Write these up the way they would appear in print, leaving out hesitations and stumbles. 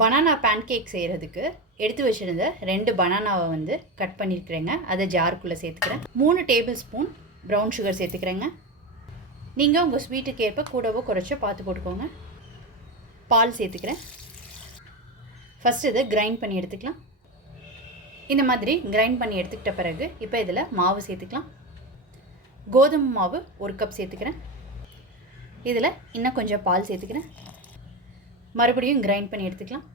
Banana pancake செய்கிறதுக்கு எடுத்து வச்சுருந்த 2 பனானாவை வந்து கட் பண்ணியிருக்கிறேங்க. அதை ஜாருக்குள்ளே சேர்த்துக்கிறேன். 3 டேபிள் ஸ்பூன் ப்ரௌன் சுகர் சேர்த்துக்கிறேங்க. நீங்கள் உங்கள் ஸ்வீட்டுக்கு ஏற்ப கூடவோ குறைச்சோ பார்த்து போட்டுக்கோங்க. பால் சேர்த்துக்கிறேன். ஃபஸ்ட்டு இதை கிரைண்ட் பண்ணி எடுத்துக்கலாம். இந்த மாதிரி கிரைண்ட் பண்ணி எடுத்துக்கிட்ட பிறகு இப்போ இதில் மாவு சேர்த்துக்கலாம். கோதுமை மாவு 1 கப் சேர்த்துக்கிறேன். இதில் இன்னும் கொஞ்சம் பால் சேர்த்துக்கிறேன். மறுபடியும் கிரைண்ட் பண்ணி எடுத்துக்கலாம்.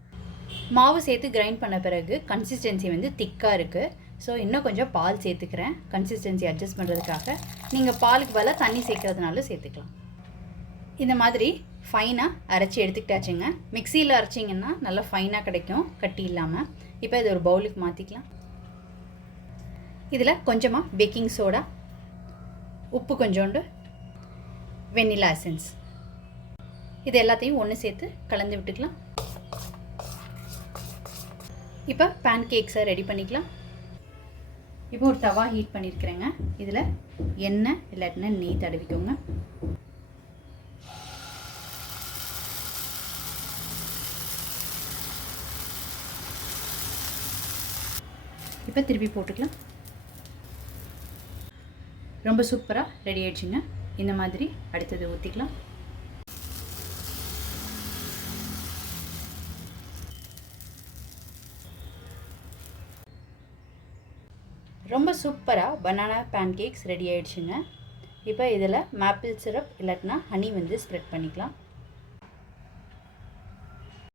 மாவு சேர்த்து கிரைண்ட் பண்ண பிறகு கன்சிஸ்டன்சி வந்து திக்காக இருக்குது. ஸோ இன்னும் கொஞ்சம் பால் சேர்த்துக்கிறேன் கன்சிஸ்டன்சி அட்ஜஸ்ட் பண்ணுறதுக்காக. நீங்கள் பாலுக்கு பதிலாக தண்ணி சேர்க்கறதுனால சேர்த்துக்கலாம். இந்த மாதிரி ஃபைனாக அரைச்சி எடுத்துக்கிட்டாச்சுங்க. மிக்சியில் அரைச்சிங்கன்னா நல்லா ஃபைனாக கிடைக்கும், கட்டி இல்லாமல். இப்போ இது ஒரு பவுலுக்கு மாற்றிக்கலாம். இதில் கொஞ்சமாக பேக்கிங் சோடா, உப்பு கொஞ்சோண்டு, வெண்ணிலா எசன்ஸ், இது எல்லாத்தையும் ஒன்று சேர்த்து கலந்து விட்டுக்கலாம். இப்போ பேன் கேக்ஸை ரெடி பண்ணிக்கலாம். இப்போ ஒரு தவா ஹீட் பண்ணியிருக்கிறேங்க. இதில் எண்ணெய் இல்லாட்டினா நெய் தடவிக்கோங்க. இப்போ திருப்பி போட்டுக்கலாம். ரொம்ப சூப்பராக ரெடி ஆயிடுச்சுங்க. இந்த மாதிரி அடுத்தது ஊற்றிக்கலாம். ரொம்ப சூப்பராக பனானா பேன்கேக்ஸ் ரெடி ஆகிடுச்சுங்க. இப்போ இதில் மேப்பிள் சிரப் இல்லாட்டினா ஹனி வந்து ஸ்ப்ரெட் பண்ணிக்கலாம்.